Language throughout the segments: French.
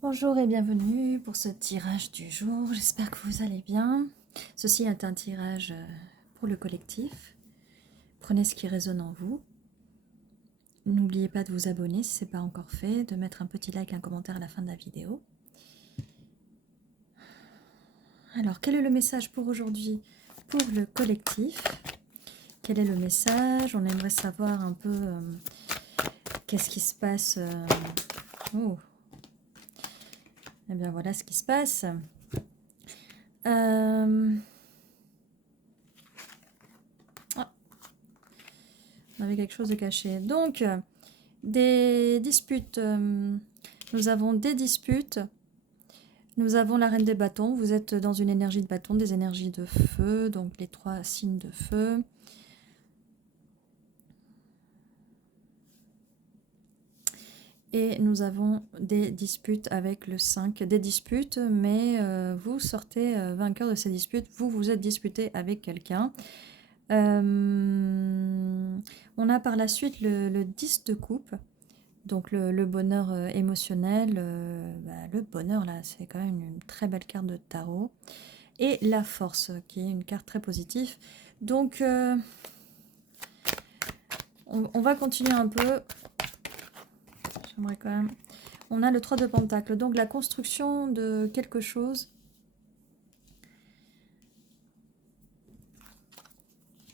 Bonjour et bienvenue pour ce tirage du jour. J'espère que vous allez bien. Ceci est un tirage pour le collectif. Prenez ce qui résonne en vous. N'oubliez pas de vous abonner si ce n'est pas encore fait, de mettre un petit like, un commentaire à la fin de la vidéo. Alors, quel est le message pour aujourd'hui pour le collectif? Quel est le message? On aimerait savoir un peu qu'est-ce qui se passe. Oh, eh bien voilà ce qui se passe. On avait quelque chose de caché. Donc, des disputes. Nous avons des disputes. Nous avons la reine des bâtons. Vous êtes dans une énergie de bâton, des énergies de feu. Donc, les 3 signes de feu. Et nous avons des disputes avec le 5. Des disputes, mais vous sortez vainqueur de ces disputes. Vous êtes disputé avec quelqu'un. On a par la suite le 10 de coupe. Donc le bonheur émotionnel, le bonheur là, c'est quand même une très belle carte de tarot. Et la force, qui est une carte très positive. Donc on va continuer un peu. J'aimerais quand même... On a le 3 de pentacle, donc la construction de quelque chose.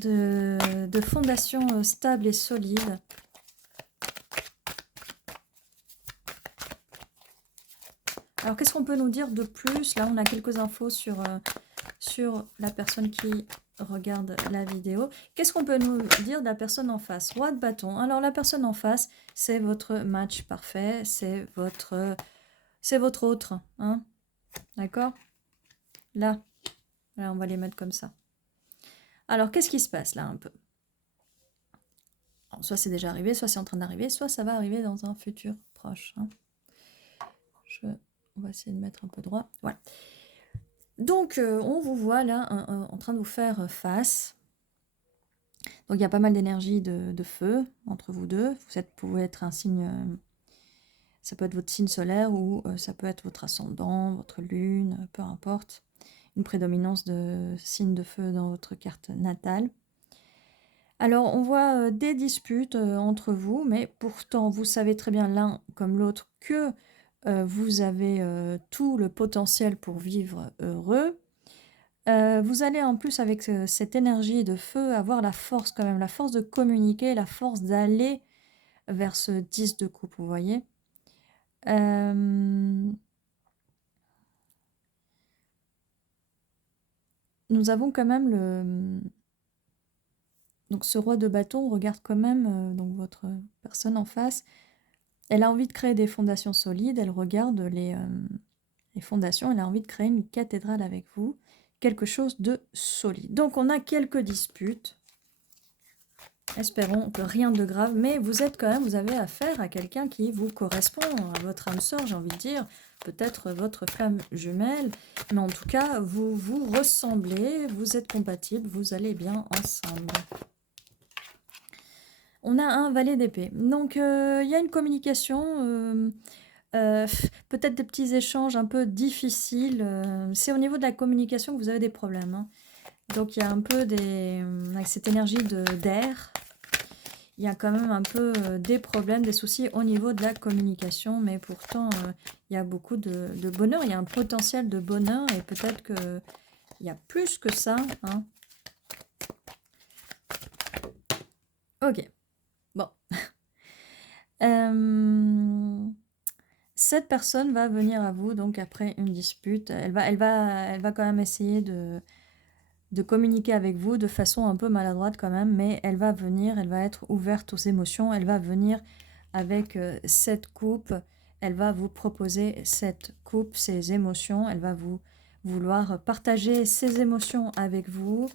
De fondation stable et solide. Alors qu'est-ce qu'on peut nous dire de plus? Là on a quelques infos sur la personne qui regarde la vidéo. Qu'est-ce qu'on peut nous dire de la personne en face? Roi de bâton. Alors la personne en face, c'est votre match parfait, c'est votre autre, hein? D'accord? Là, on va les mettre comme ça. Alors qu'est-ce qui se passe là un peu? Alors, soit c'est déjà arrivé, soit c'est en train d'arriver, soit ça va arriver dans un futur proche, hein? On va essayer de mettre un peu droit. Voilà. Donc, on vous voit là en train de vous faire face. Donc, il y a pas mal d'énergie de feu entre vous deux. Vous pouvez être un signe, ça peut être votre signe solaire ou ça peut être votre ascendant, votre lune, peu importe. Une prédominance de signes de feu dans votre carte natale. Alors, on voit des disputes entre vous, mais pourtant, vous savez très bien l'un comme l'autre que vous avez tout le potentiel pour vivre heureux. Vous allez en plus avec cette énergie de feu avoir la force quand même, la force de communiquer, la force d'aller vers ce 10 de coupe, vous voyez. Nous avons quand même donc ce roi de bâton regarde quand même donc votre personne en face. Elle a envie de créer des fondations solides, elle regarde les fondations, elle a envie de créer une cathédrale avec vous, quelque chose de solide. Donc on a quelques disputes. Espérons que rien de grave, mais vous avez affaire à quelqu'un qui vous correspond, à votre âme sœur, j'ai envie de dire, peut-être votre flamme jumelle, mais en tout cas, vous vous ressemblez, vous êtes compatibles, vous allez bien ensemble. On a un valet d'épée, donc il y a une communication, peut-être des petits échanges un peu difficiles, c'est au niveau de la communication que vous avez des problèmes, hein. Donc il y a un peu avec cette énergie d'air, il y a quand même un peu des problèmes, des soucis au niveau de la communication, mais pourtant, il y a beaucoup de bonheur, il y a un potentiel de bonheur, et peut-être qu'il y a plus que ça, hein. Ok, bon. Cette personne va venir à vous, donc après une dispute, elle va quand même essayer de communiquer avec vous de façon un peu maladroite quand même, mais elle va venir, elle va être ouverte aux émotions, elle va venir avec cette coupe, elle va vous proposer cette coupe, ses émotions, elle va vouloir partager ses émotions avec vous.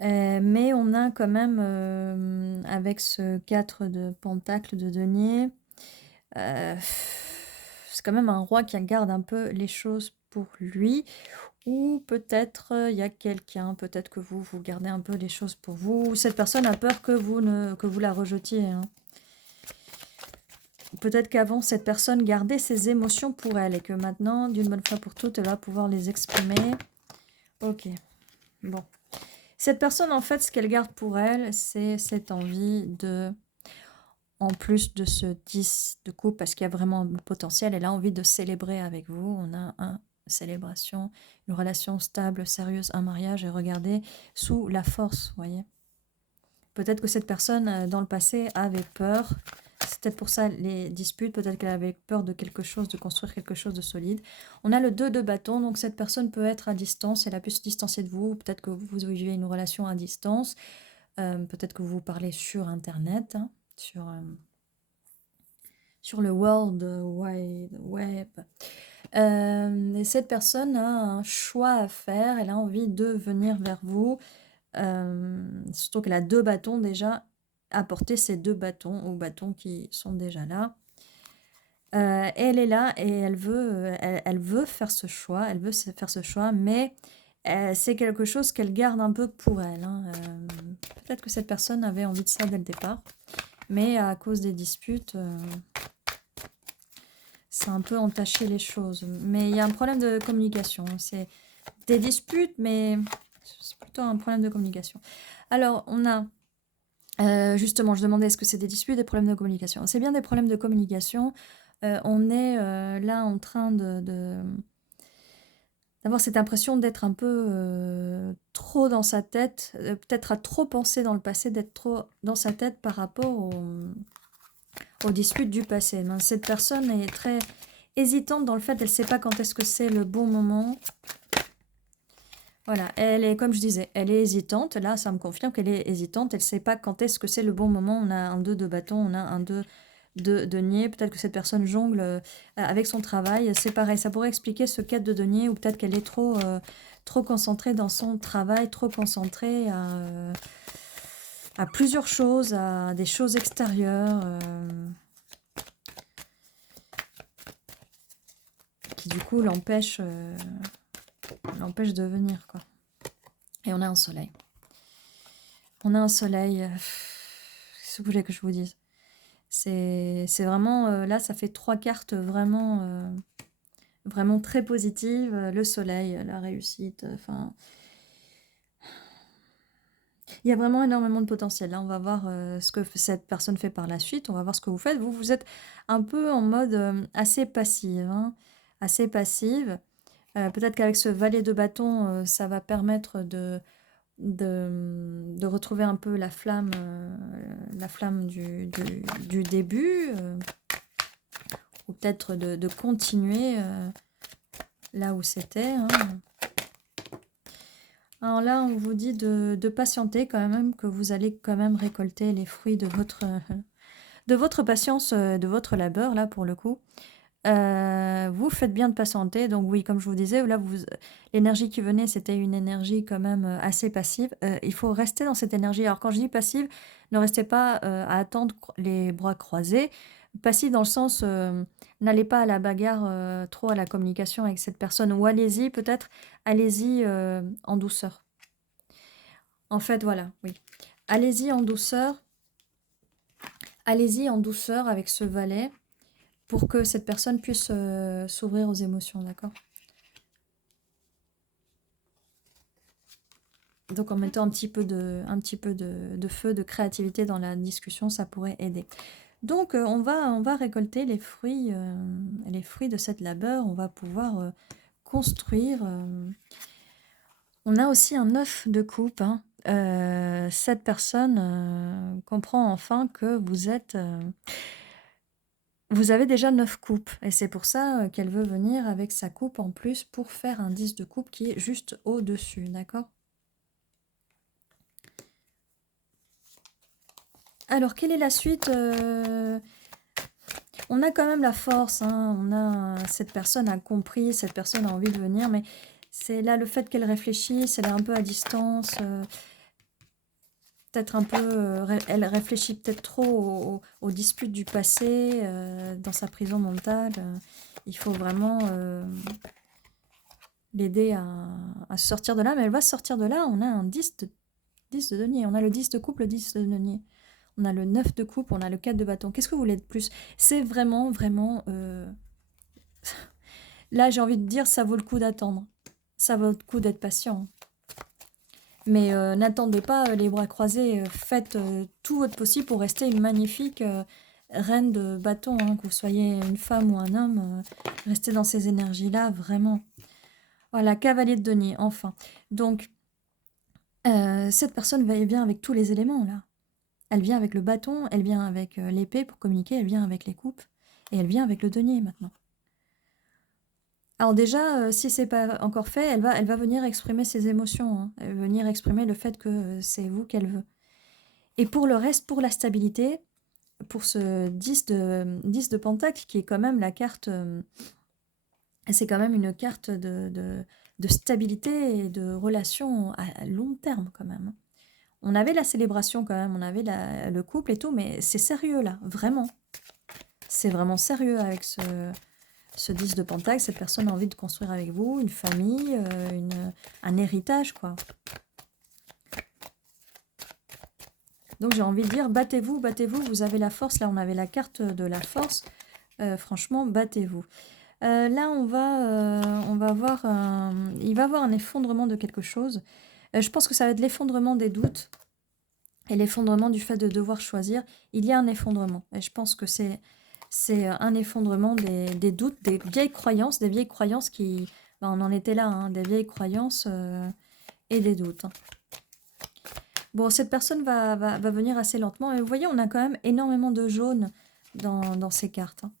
Mais on a quand même, avec ce 4 de pentacle de denier, c'est quand même un roi qui garde un peu les choses pour lui, Ou peut-être il y a quelqu'un, peut-être que vous gardez un peu les choses pour vous. Ou cette personne a peur que vous la rejetiez, hein. Peut-être qu'avant, cette personne gardait ses émotions pour elle et que maintenant, d'une bonne fois pour toutes, elle va pouvoir les exprimer. Ok, bon. Cette personne, en fait, ce qu'elle garde pour elle, c'est cette envie de, en plus de ce 10 de coupe, parce qu'il y a vraiment un potentiel, elle a envie de célébrer avec vous. On a une célébration, une relation stable, sérieuse, un mariage, et regardez, sous la force, vous voyez. Peut-être que cette personne, dans le passé, avait peur. C'est peut-être pour ça les disputes. Peut-être qu'elle avait peur de quelque chose, de construire quelque chose de solide. On a le 2 de bâton. Donc, cette personne peut être à distance. Elle a pu se distancier de vous. Peut-être que vous vivez une relation à distance. Peut-être que vous parlez sur Internet, hein, sur le World Wide Web. Et cette personne a un choix à faire. Elle a envie de venir vers vous. Surtout qu'elle a 2 bâtons déjà, apporter ces 2 bâtons aux bâtons qui sont déjà là. Elle est là et elle veut faire ce choix, mais c'est quelque chose qu'elle garde un peu pour elle, hein. Peut-être que cette personne avait envie de ça dès le départ, mais à cause des disputes, ça a un peu entaché les choses. Mais il y a un problème de communication. C'est des disputes, mais c'est plutôt un problème de communication. Alors, on a justement, je demandais est-ce que c'est des disputes, des problèmes de communication? C'est bien des problèmes de communication. On est là en train d'avoir cette impression d'être un peu trop dans sa tête, peut-être à trop penser dans le passé, d'être trop dans sa tête par rapport aux disputes du passé. Ben, cette personne est très hésitante dans le fait, elle ne sait pas quand est-ce que c'est le bon moment. Voilà, elle est, comme je disais, elle est hésitante. Là, ça me confirme qu'elle est hésitante. Elle ne sait pas quand est-ce que c'est le bon moment. On a un 2 de bâton, on a un 2 de denier. Peut-être que cette personne jongle avec son travail. C'est pareil, ça pourrait expliquer ce 4 de denier, ou peut-être qu'elle est trop concentrée dans son travail, trop concentrée à plusieurs choses, à des choses extérieures, qui du coup l'empêchent de venir, quoi. Et on a un soleil. On a un soleil. Qu'est-ce que vous voulez que je vous dise? C'est vraiment, là, ça fait 3 cartes vraiment, vraiment très positives. Le soleil, la réussite, enfin... Il y a vraiment énormément de potentiel. Là, on va voir ce que cette personne fait par la suite. On va voir ce que vous faites. Vous êtes un peu en mode assez passive, hein, assez passive. Peut-être qu'avec ce valet de bâton, ça va permettre de retrouver un peu la flamme du début, ou peut-être de continuer là où c'était, hein. Alors là, on vous dit de patienter quand même, que vous allez quand même récolter les fruits de votre patience, de votre labeur, là, pour le coup. Vous faites bien de patienter. Donc oui, comme je vous disais, là, l'énergie qui venait, c'était une énergie quand même assez passive. Il faut rester dans cette énergie. Alors quand je dis passive, ne restez pas à attendre les bras croisés. Passive dans le sens, n'allez pas à la bagarre, trop à la communication avec cette personne. Ou allez-y, peut-être, allez-y en douceur. En fait, voilà, oui. Allez-y en douceur. Allez-y en douceur avec ce valet, pour que cette personne puisse s'ouvrir aux émotions, d'accord? Donc en mettant un petit peu de feu, de créativité dans la discussion, ça pourrait aider. Donc on va récolter les fruits de cette labeur, on va pouvoir construire. On a aussi un 9 de coupe, hein. Cette personne comprend enfin que vous avez déjà 9 coupes, et c'est pour ça qu'elle veut venir avec sa coupe en plus pour faire un 10 de coupe qui est juste au-dessus, d'accord? Alors, quelle est la suite? On a quand même la force, hein, cette personne a compris, cette personne a envie de venir, mais c'est là le fait qu'elle réfléchisse, elle est un peu à distance, peut-être un peu, elle réfléchit peut-être trop aux disputes du passé, dans sa prison mentale. Il faut vraiment l'aider à sortir de là, mais elle va sortir de là. On a un 10 de denier, on a le 10 de coupe, le 10 de denier. On a le 9 de coupe, on a le 4 de bâton. Qu'est-ce que vous voulez de plus? C'est vraiment, vraiment... Là, j'ai envie de dire, ça vaut le coup d'attendre. Ça vaut le coup d'être patient. Mais n'attendez pas les bras croisés. Faites tout votre possible pour rester une magnifique reine de bâton. Hein, que vous soyez une femme ou un homme. Restez dans ces énergies-là, vraiment. Voilà, cavalier de denier, enfin. Donc, cette personne vient avec tous les éléments, là. Elle vient avec le bâton, elle vient avec l'épée pour communiquer, elle vient avec les coupes, et elle vient avec le denier, maintenant. Alors déjà, si c'est pas encore fait, elle va venir exprimer ses émotions, hein. Elle va venir exprimer le fait que c'est vous qu'elle veut. Et pour le reste, pour la stabilité, pour ce 10 de pentacle, qui est quand même la carte... c'est quand même une carte de stabilité et de relation à long terme, quand même. On avait la célébration, quand même, on avait le couple et tout, mais c'est sérieux, là, vraiment. C'est vraiment sérieux avec ce 10 de pentacle. Cette personne a envie de construire avec vous une famille, un héritage, quoi. Donc j'ai envie de dire, battez-vous, battez-vous, vous avez la force. Là, on avait la carte de la force. Franchement, battez-vous. Là, on va voir, il va y avoir un effondrement de quelque chose. Je pense que ça va être l'effondrement des doutes et l'effondrement du fait de devoir choisir. Il y a un effondrement. Et je pense que c'est un effondrement des doutes, des vieilles croyances qui... Ben, on en était là, hein, des vieilles croyances et des doutes. Hein. Bon, cette personne va venir assez lentement. Et vous voyez, on a quand même énormément de jaune dans ces cartes. Hein.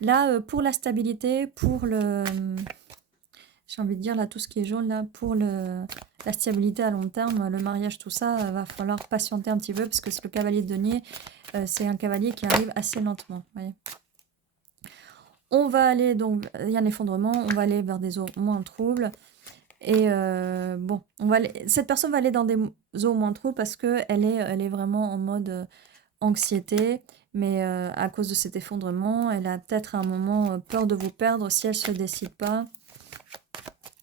Là, pour la stabilité, pour le... J'ai envie de dire, là, tout ce qui est jaune, là, pour la stabilité à long terme, le mariage, tout ça, va falloir patienter un petit peu, parce que le cavalier de denier, c'est un cavalier qui arrive assez lentement. Voyez. On va aller, donc, il y a un effondrement, on va aller vers des eaux moins troubles. Et bon, cette personne va aller dans des eaux moins troubles parce qu'elle est vraiment en mode anxiété. Mais à cause de cet effondrement, elle a peut-être à un moment peur de vous perdre si elle ne se décide pas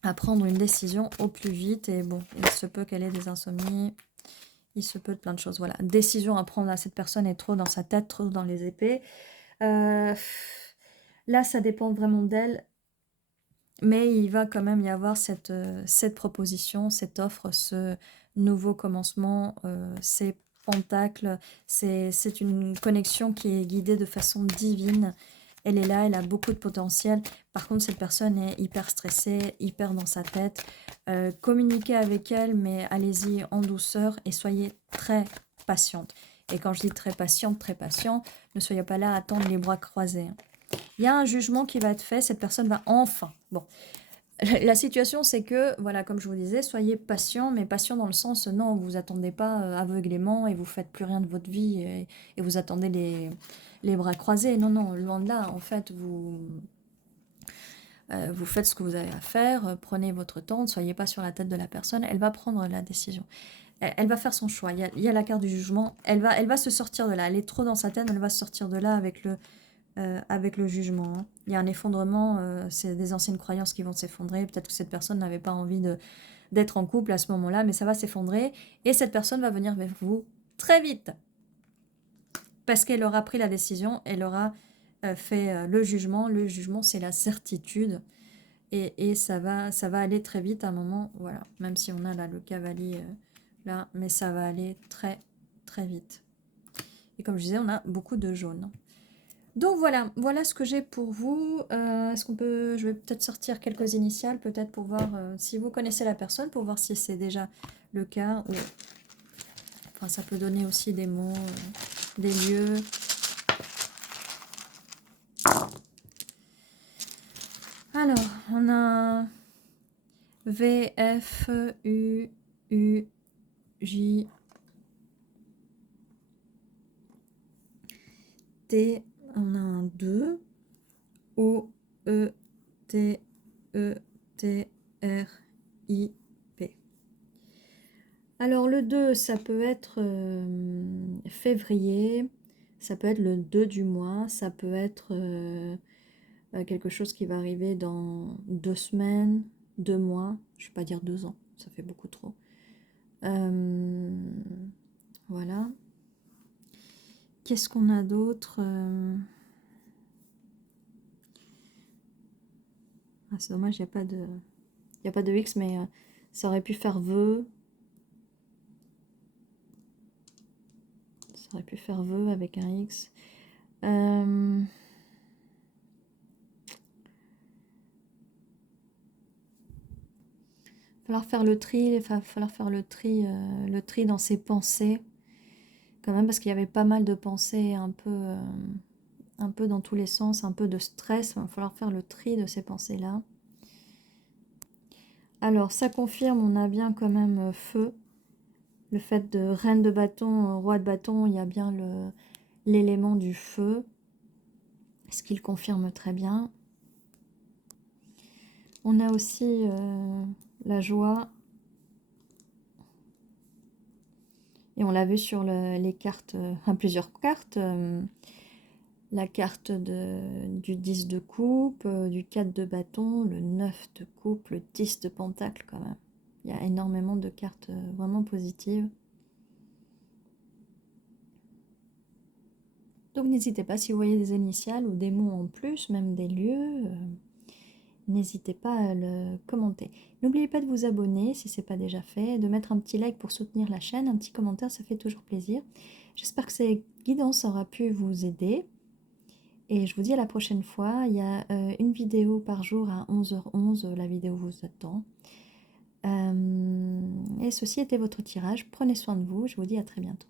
à prendre une décision au plus vite. Et bon, il se peut qu'elle ait des insomnies, il se peut de plein de choses. Voilà, décision à prendre à cette personne est trop dans sa tête, trop dans les épées. Là, ça dépend vraiment d'elle. Mais il va quand même y avoir cette proposition, cette offre, ce nouveau commencement, ces pentacles. C'est une connexion qui est guidée de façon divine. Elle est là, elle a beaucoup de potentiel. Par contre, cette personne est hyper stressée, hyper dans sa tête. Communiquez avec elle, mais allez-y en douceur et soyez très patiente. Et quand je dis très patiente, très patient, ne soyez pas là à attendre les bras croisés. Hein. Il y a un jugement qui va être fait, cette personne va enfin... Bon, la situation c'est que, voilà, comme je vous disais, soyez patient, mais patient dans le sens, non, vous attendez pas aveuglément et vous faites plus rien de votre vie et vous attendez les bras croisés. Non, non, loin de là, en fait, vous faites ce que vous avez à faire, prenez votre temps, ne soyez pas sur la tête de la personne, elle va prendre la décision. Elle va faire son choix, il y a la carte du jugement, elle va se sortir de là, elle est trop dans sa tête, elle va se sortir de là avec le jugement. Hein. Il y a un effondrement, c'est des anciennes croyances qui vont s'effondrer. Peut-être que cette personne n'avait pas envie d'être en couple à ce moment-là, mais ça va s'effondrer. Et cette personne va venir vers vous très vite. Parce qu'elle aura pris la décision, elle aura fait le jugement. Le jugement, c'est la certitude. Et ça va aller très vite à un moment. Voilà, même si on a là le cavalier, là, mais ça va aller très, très vite. Et comme je disais, on a beaucoup de jaune. Donc voilà ce que j'ai pour vous. Est-ce qu'on peut... Je vais peut-être sortir quelques initiales, peut-être pour voir si vous connaissez la personne, pour voir si c'est déjà le cas. Ou... Enfin, ça peut donner aussi des mots, des lieux. Alors, on a V, F, U, J, T. On a un 2. O, E, T, E, T, R, I, P. Alors le 2, ça peut être février, ça peut être le 2 du mois, ça peut être quelque chose qui va arriver dans 2 semaines, 2 mois, je ne vais pas dire 2 ans, ça fait beaucoup trop. Voilà. Qu'est-ce qu'on a d'autre? Ah, c'est dommage, il n'y a pas de X, mais ça aurait pu faire vœu. Ça aurait pu faire vœu avec un X. Falloir faire le tri, il va falloir faire le tri dans ses pensées, quand même, parce qu'il y avait pas mal de pensées un peu dans tous les sens, un peu de stress. Il va falloir faire le tri de ces pensées-là. Alors, ça confirme, on a bien quand même feu. Le fait de reine de bâton, roi de bâton, il y a bien l'élément du feu, ce qui le confirme très bien. On a aussi la joie. Et on l'a vu sur les cartes, plusieurs cartes. La carte du 10 de coupe, du 4 de bâton, le 9 de coupe, le 10 de pentacle quand même. Il y a énormément de cartes vraiment positives. Donc n'hésitez pas, si vous voyez des initiales ou des mots en plus, même des lieux, n'hésitez pas à le commenter. N'oubliez pas de vous abonner si ce n'est pas déjà fait, de mettre un petit like pour soutenir la chaîne, un petit commentaire, ça fait toujours plaisir. J'espère que ces guidances aura pu vous aider. Et je vous dis à la prochaine fois. Il y a une vidéo par jour à 11h11, la vidéo vous attend. Et ceci était votre tirage. Prenez soin de vous, je vous dis à très bientôt.